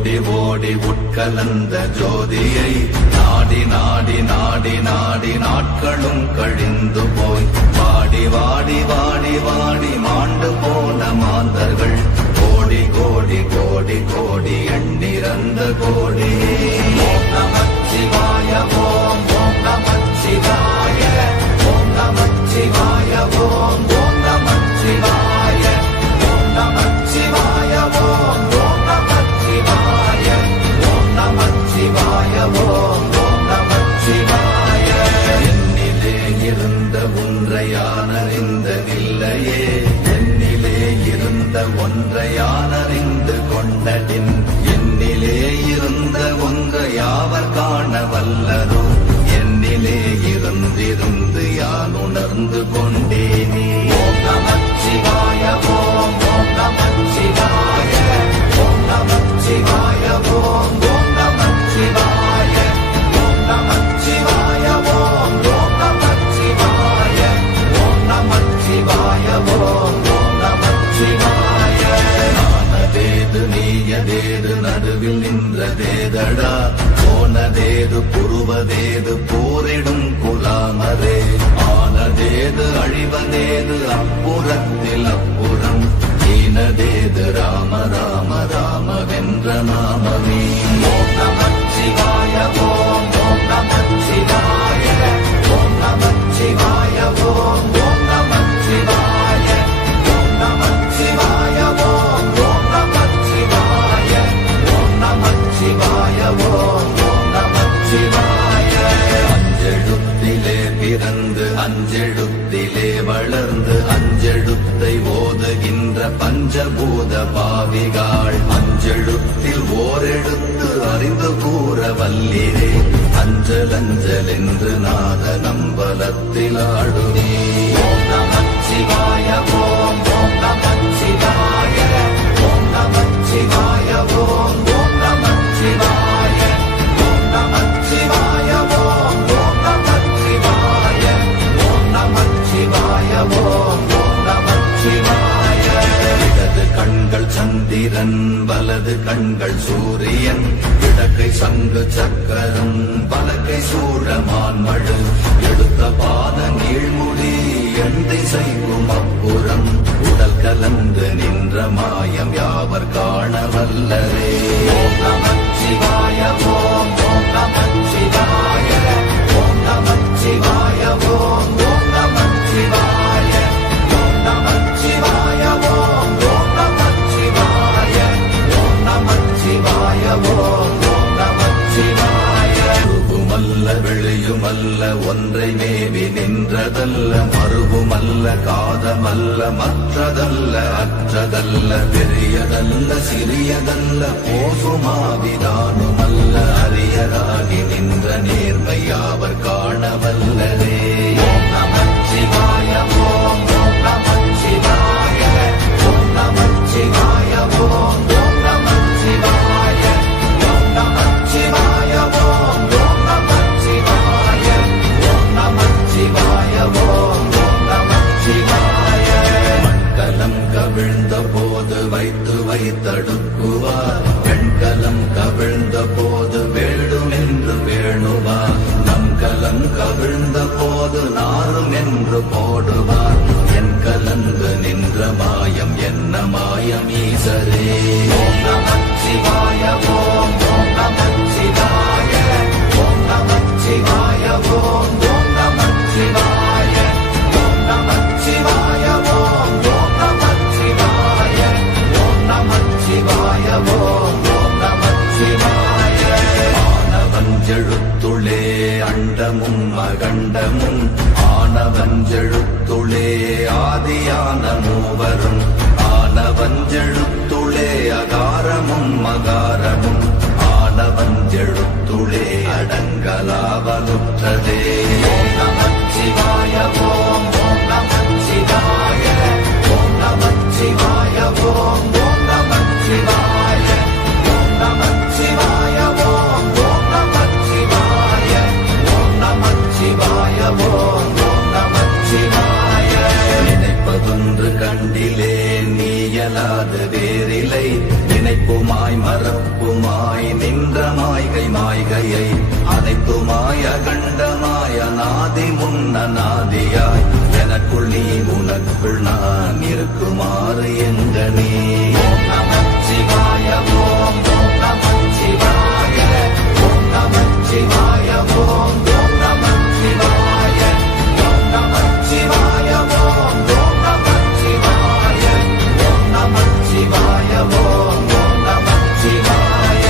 ஓடி ஓடி உட்கலந்த ஜோதியை நாடி நாடி நாடி நாடி நாட்களும் கழிந்து போய் வாடி வாடி வாடி வாடி மாண்டு போன மாந்தர்கள் கோடி கோடி கோடி கோடி எண்ணிறந்த கோடி. ஓம் நமச்சிவாய ஓம் ஓம் நமச்சிவாய ஓம் நமச்சிவாய ஓம் ஓம் நமச்சிவாய ஓம் நமச்சிவாய ஓம் ஓம் நமச்சிவாய ஓம் நமச்சிவாய ஓம் ஓம் நமச்சிவாய. என்னிலே இருந்த ஒன்றை யான் அறிந்ததில்லையே, என்னிலே இருந்த ஒன்றை யான் அறிந்து கொண்டடின், என்னிலே இருந்த ஒன்றை யாவர் காண வல்லரோ, என்னிலே இருந்திருந்து யான் உணர்ந்து கொண்டேனே. ஓம் நமச்சிவாய ஓம் ஓம் நமச்சிவாய ஓம் நமச்சிவாய ஓம் ஓம் நமச்சிவாய ஓம் நமச்சிவாய ஓம் ஓம் நமச்சிவாய ஓம் நமச்சிவாய ஓம் ஓம் நமச்சிவாய. நானதேது நீயதேது நடுவில் நின்றதேதடா, போனதேது புருவதேது போரிடும் குலாமரே, ஆனதேது அழிவதேது அப்புறத்தில் அப்புறம், ஈனதேது ராம ராம ராம வென்ற நாமமே. ஓம் நமச்சிவாய ஓம் ஓம் நமச்சிவாய ஓம் நமச்சிவாய ஓம் ஓம் நமச்சிவாய ஓம் நமச்சிவாய ஓம் ஓம் நமச்சிவாய ஓம் நமச்சிவாய ஓம் ஓம் நமச்சிவாய. அஞ்செழுத்திலே பிறந்து அஞ்செழுத்திலே வளர்ந்து அஞ்செழுத்தை ஓதுகின்ற பஞ்சபூத பாவிகாள், அஞ்செழுத்தில் ஓரெழுத்து அறிந்து கூற வல்லிரே, அஞ்சல் அஞ்சல் என்று நாத நம்பலத்தில் ஆடுவே. ஓம் நமச்சிவாய ஓம் ஓம் நமச்சிவாய ஓம் நமச்சிவாய ஓம் ஓம் நமச்சிவாய ஓம் நமச்சிவாய ஓம் ஓம் நமச்சிவாய ஓம் நமச்சிவாய ஓம் ஓம் நமச்சிவாய. இடது கண்கள் சந்திரன் வலது கண்கள் சூரியன், இடக்கை சங்கு சக்கரம் வலக்கை சூழமான் மழு, எடுத்த பாத நீழ்முடி எண் திசைக்கும் அப்புறம், உடல் கலந்து நின்ற மாயம் யாவர் காண வல்லரே. ஓம் நமச்சிவாய ஓம் ஓம் நமச்சிவாய ஓம் நமச்சிவாய ஓம் ஓம் நமச்சிவாய ஓம் நமச்சிவாய ஓம் ஓம் நமச்சிவாய ஓம் நமச்சிவாய ஓம் ஓம் நமச்சிவாய. உருவுமல்ல வெளியுமல்ல ஒன்றை மேவி நின்றதல்ல, மறுவுமல்ல காதமல்ல மற்றதல்ல அற்றதல்ல, பெரியதல்ல சிறியதல்ல போசுமாவிதானுமல்ல, அரியராகி நின்ற நேர்மையாவர் காண வல்லரே. ஓம் நமச்சிவாய ஓம் ஓம் நமச்சிவாய ஓம் நமச்சிவாய ஓம் ஓம் நமச்சிவாய ஓம் நமச்சிவாய ஓம் ஓம் நமச்சிவாய ஓம் நமச்சிவாய ஓம் ஓம் நமச்சிவாய. மண்கலம் கவிழ்ந்த போது வைத்து வைத்தடுக்குவார், பெண்கலம் கவிழ்ந்த போது வேடும் என்று வேணுவார், நம் கலம் கவிழ்ந்த போது நாரும் என்று போடுவார், என் கலந்து நின்ற மாயம் என்ன மாயம் ஈசரே. ஓம் நமச்சிவாய ஓம் ஓம் நமச்சிவாய ஓம் நமச்சிவாய ஓம் ஓம் நமச்சிவாய ஓம் நமச்சிவாய ஓம் ஓம் நமச்சிவாய ஓம் நமச்சிவாய ஓம் ஓம் நமச்சிவாய. ஆனவஞ்செழுத்துளே அண்டமும் அகண்டமும், ஆனவஞ்செழுத்துளே ஆதியான மூவரும், ஆனவஞ்செழுத்துளே அகாரமும் மகாரமும், ஆனவஞ்செழுத்துளே அடங்கலாவலுற்றதே. ஓம் நமச்சிவாய ஓம் ஓம் நமச்சிவாய ஓம் நமச்சிவாய ஓம் ஓம் நமச்சிவாய ஓம் நமச்சிவாய ஓம் ஓம் நமச்சிவாய ஓம் நமச்சிவாய ஓம் ஓம் நமச்சிவாய. நினைப்பதொன்று கண்டிலே நீயலாது வேறில்லை, நினைப்ப நினைப்புமாய் மறப்புமாய் நின்ற மாய்கை மாய்கையை அனைத்துமாய் அகண்டமாய் அநாதி முன்ன நாதியாய் எனக்குள் நீ உனக்குள் நான் இருக்குமாறு எங்கனே. ஓம் நமச்சிவாய ஓம் ஓம் நமச்சிவாய ஓம் நமச்சிவாய ஓம் ஓம் நமச்சிவாய ஓம் நமச்சிவாய ஓம் ஓம் நமச்சிவாய ஓம் நமச்சிவாய ஓம் ஓம் நமச்சிவாய.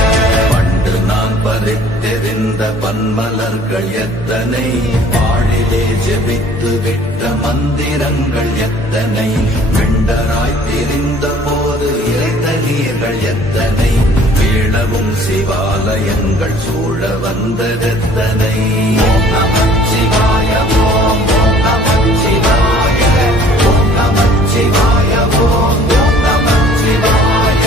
பண்டு நான் பறித்தெறிந்த பன்மலர்கள் எத்தனை வாழிலே ஜெபித்து விட்ட மந்திரங்கள் எத்தனை விண்டராய் திரிந்த போது இறைத்த நீர்கள் எத்தனை வீழவும் சிவாலயங்கள் சூழ வந்ததெத்தனை. ஓம் நமச்சிவாய ஓம் ஓம் நமச்சிவாய ஓம் நமச்சிவாய ஓம் ஓம் நமச்சிவாய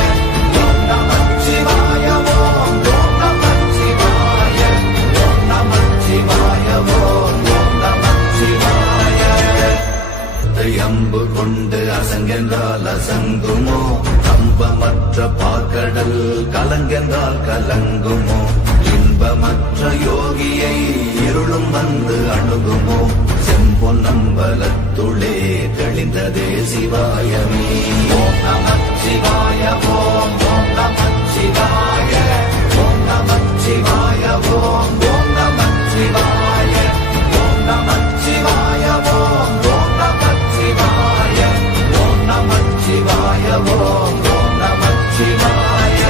ஓம் நமச்சிவாய ஓம் ஓம் நமச்சிவாய ஓம் நமச்சிவாய ஓம் ஓம் நமச்சிவாய. அம்பு கொண்டு அசங்கென்றால் அசங்குமோ கம்பமற்ற பார்க்கடல் கலங்கென்றால் கலங்குமோ இன்பமற்ற யோகியை இருளும் வந்து அணுகுமோ செம்பொன்னம்பலத்துளே தெளிந்ததே சிவாயமே. ஓம் நமச்சிவாய ஓம் ஓம் நமச்சிவாய ஓம் நமச்சிவாய ஓம் ஓம் நமச்சிவாய ஓம் நமச்சிவாய ஓம் ஓம் நமச்சிவாய ஓம் நமச்சிவாய ஓம் ஓம் நமச்சிவாய.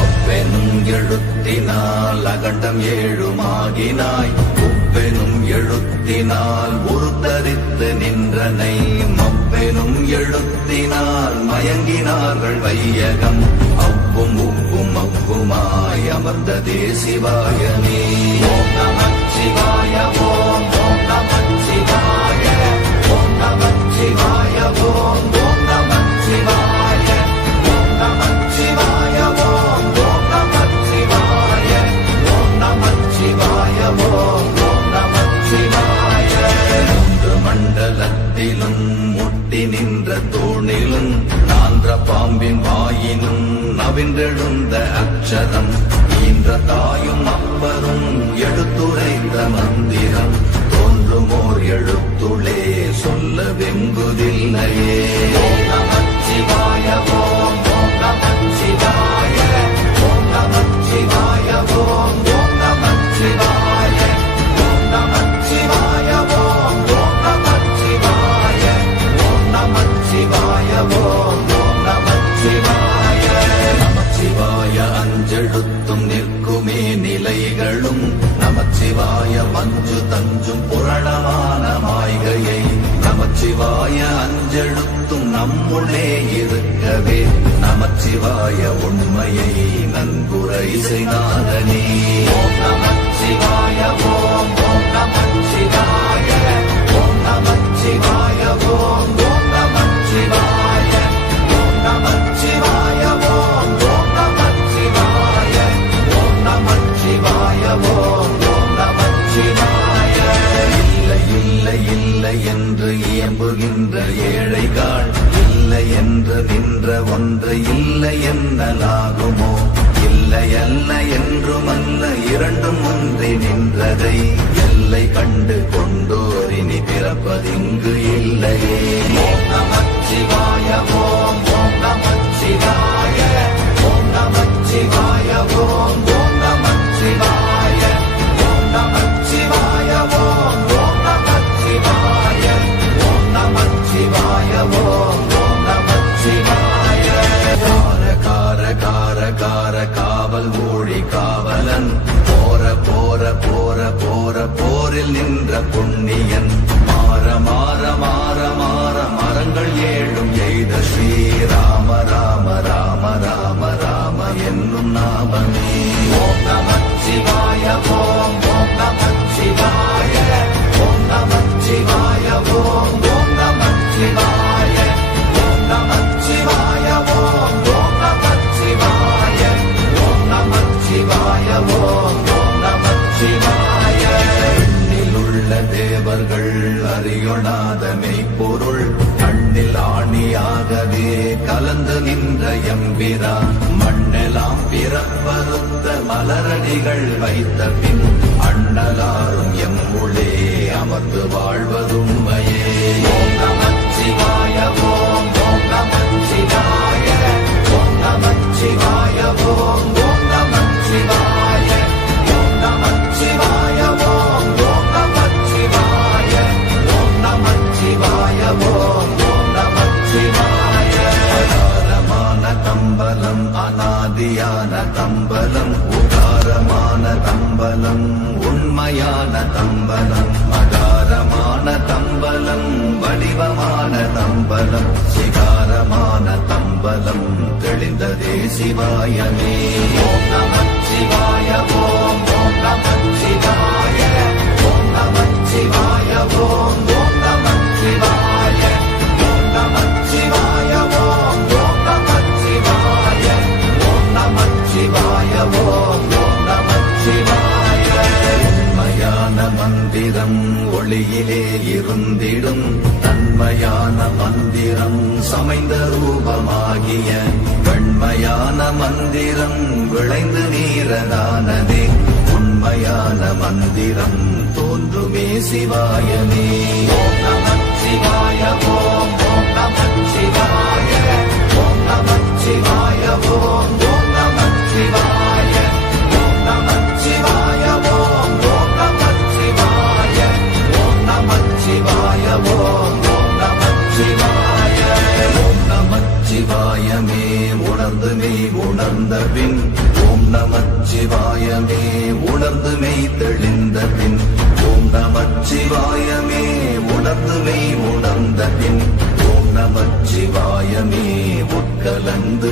அப்பெனும் எழுத்தினால் அகண்டம் ஏழுமாகினாய் உப்பெனும் எழுத்தினால் உருத்தரித்து நின்றனை மப்பெனும் எழுத்தினால் மயங்கினார்கள் வையகம் அவ்வும் உப்பும் அவ்வுமாய் அமர்ந்ததே சிவாயமே. ஓம் நமச்சிவாய ஓம் ஓம் நமச்சிவாய ஓம் நமச்சிவாய ஓம் ஓம் நமச்சிவாய ஓம் நமச்சிவாய ஓம் ஓம் நமச்சிவாய ஓம் நமச்சிவாய ஓம் ஓம் நமச்சிவாய. மூன்று மண்டலத்திலும் முட்டி நின்ற தூணிலும் நான்ற பாம்பின் வாயினும் நவின்றெழுந்த அக்ஷரம் ஈன்ற தாயும் அப்பரும் எடுத்துரைத்த மந்திரம் தோன்றுமோர் எழுத்துளே சொல்ல வெங்குதில்லையே. ஓம் நமச்சிவாய ஓம் ஓம் நமச்சிவாய ஓம் நமச்சிவாய ஓம் ஓம் நமச்சிவாய ஓம் நமச்சிவாய ஓம் ஓம் நமச்சிவாய ஓம் நமச்சிவாய ஓம் ஓம் நமச்சிவாய. நமச்சிவாய அஞ்செழுத்தும் நிற்குமே நிலைகளும் நமச்சிவாய மஞ்சு தஞ்சும் புரணமான மாய்கையை நமச்சிவாய அஞ்செழுத்தும் நம்முள்ளே இருக்கவே நமச்சிவாய உண்மையை நன்குரை செய்தாதனே. ஓம் நமச்சிவாய ஓம் ஓம் நமச்சிவாய ஓம் நமச்சிவாய ஓம் ஓம் நமச்சிவாய ஓம் நமச்சிவாய ஓம் ஓம் நமச்சிவாய ஓம் நமச்சிவாய ஓம் ஓம் நமச்சிவாய. இல்லை இல்லை இல்லை என்று இயம்புகின்ற ஏழைகள் இல்லை என்று நின்ற ஒன்று இல்லை என்னலாகுமோ இல்லை அல்ல என்றுமல்ல இரண்டும் ஒன்றி நின்றதை எல்லை கண்டு கொண்டோரினி பிறப்பதிங்கு இல்லையே. ஓம் நமச்சிவாய ஓம் ஓம் நமச்சிவாய ஓம் நமச்சிவாய ஓம் ஓம் நமச்சிவாய ஓம் நமச்சிவாய ஓம் ஓம் நமச்சிவாய ஓம் நமச்சிவாய ஓம் ஓம் நமச்சிவாய. கார கார கார கார காவல் ஊழி காவலன் போர போர போர போர போரில் நின்ற புண்ணியன் மாற மாற மாற மாற மரங்கள் ஏழும் எய்த ஸ்ரீராம ராம ராம ராம ராம என்னும் நாமமே. ஓம் நமச்சிவாய ஓம் ஓம் நமச்சிவாய ஓம் நமச்சிவாய ஓம் ஓம் நமச்சிவாய ஓம் நமச்சிவாய ஓம் ஓம் நமச்சிவாய ஓம் நமச்சிவாய ஓம் ஓம் நமச்சிவாய. எண்ணிலுள்ள தேவர்கள் அறியொணாத மெய்ப்பொருள் கண்ணில் ஆணியாகவே கலந்து நின்ற எம்பிரா மண்ணில் எல்லாம் பிறப்பறுத்த மலரடிகள் வைத்த பின் அண்ணலாரும் எம்முளே அமர்ந்து வாழ்வதுண்மையே. ஓம் நமச்சிவாய ஓம் ஓம் நமச்சிவாய ஓம் நமச்சிவாய ஓம் ஓம் நமச்சிவாய ஓம் நமச்சிவாய ஓம் ஓம் நமச்சிவாய ஓம் நமச்சிவாய ஓம் ஓம் நமச்சிவாய. அகாரமான தம்பலம் அநாதியான தம்பலம் உகாரமான தம்பலம் உண்மையான தம்பலம் மகாரமான தம்பலம் வடிவமான தம்பலம் சிகாரமான தம்பலம் தெளிந்ததே சிவாயமே. ஓம் நமச்சிவாய ஓம் ஓம் நமச்சிவாய ஓம் நமச்சிவாய ஓம் ஓம் நமச்சிவாய ஓம் நமச்சிவாய ஓம் ஓம் நமச்சிவாய ஓம் நமச்சிவாய ஓம் ஓம் நமச்சிவாய. உண்மையான மந்திரம் ஒளியிலே இருந்திடும் தன்மையான மந்திரம் சமைந்த ரூபமாகிய வெண்மையான மந்திரம் விளைந்து நீரதானதே. உண்மையான மந்திரம் தோன்றுமே சிவாயமே. ஓம் நமச்சிவாய ஓம் ஓம் நமச்சிவாய ஓம் நமச்சிவாய ஓம் ஓம் நமச்சிவாய ஓம் நமச்சிவாய ஓம் ஓம் நமச்சிவாய ஓம் நமச்சிவாய ஓம் ஓம் நமச்சிவாய. ஓம் நமச்சிவாயமே உணர்ந்து மெய் உணர்ந்த பின் ஓம் நமச்சிவாயமே உணர்ந்து மெய் தெளிந்த பின் ஓம் நமச்சிவாயமே உணர்ந்து மெய் உணர்ந்த பின் ஓம் நமச்சிவாயமே உட்கலந்து